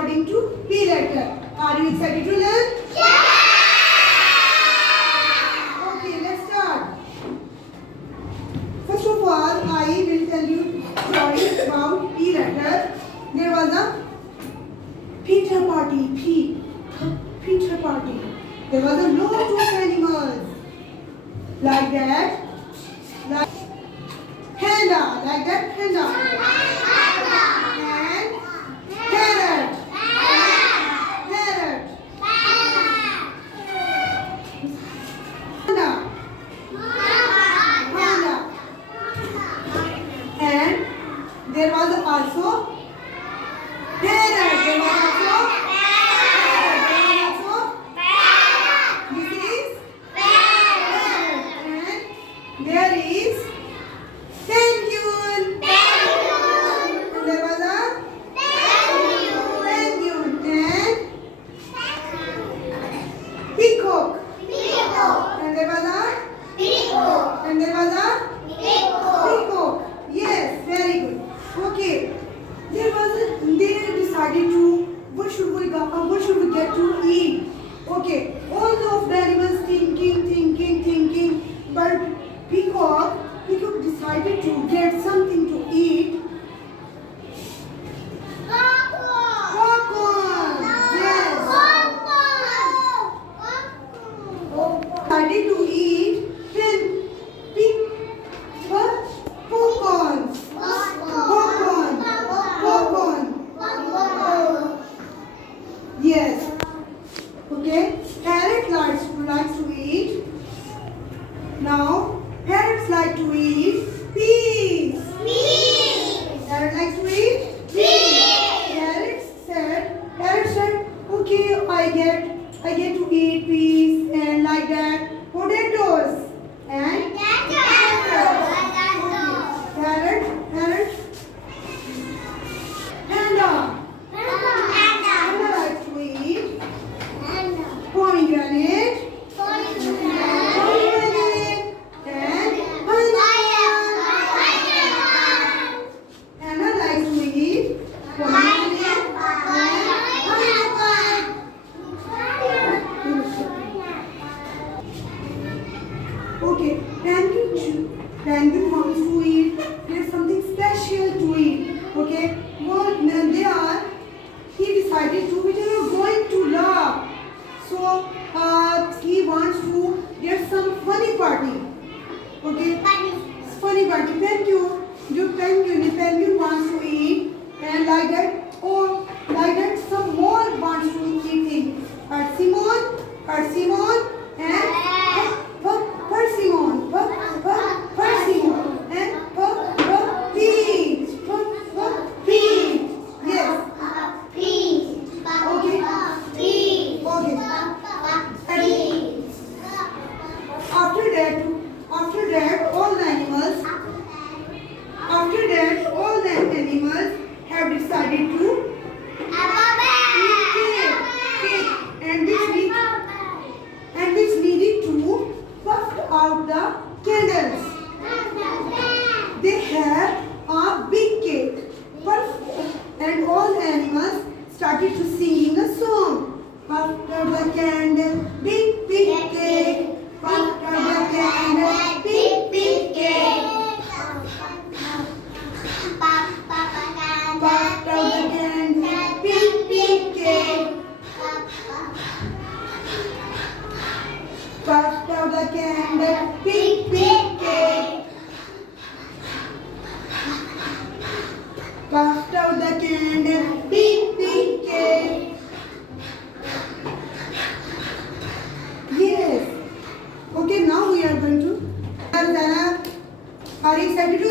according to P letter. Are you excited to learn? Okay, let's start. First of all, I will tell you story about P letter. There was a Peter party. Peter party. There was a lot of animals. Like that. Like panda. Like that panda. And parrot. Parrot. Panda. Panda. And there was also parrot. There was also there is penguin. And there was a penguin and peacock. And there was a peacock. Yes, very good. Okay. They decided to what should we get to eat. Okay. All of the animals thinking, but Peacock decided to get something to eat. Popcorn. Yes. Decided to eat popcorn. Yes. Okay. Parrot likes to eat. Now, parrots like to eat peas. Parrot likes to eat peas. Parrot said, okay, I get to eat peas and like that potatoes and parrot, panda likes to eat pomegranate. Okay, penguin wants to eat. There's something special to eat. Okay, he decided to, we are going to laugh. So, he wants to get some funny party. Okay, funny party. Penguin wants to eat and like that, some more wants to eat things. Persimmon and persimmon and peas. Yes. Okay. After that, all the animals have decided to eat cake and which needed to puff out the candles. They had a big cake, and all the animals started to singing a song. Puffed out the candle, big cake. Puffed out the candle, big cake. Puffed out the candle, big cake. Puffed out the candle, big cake. Puffed out the candle, big cake. Yes. Okay, now we are going to. Are you excited to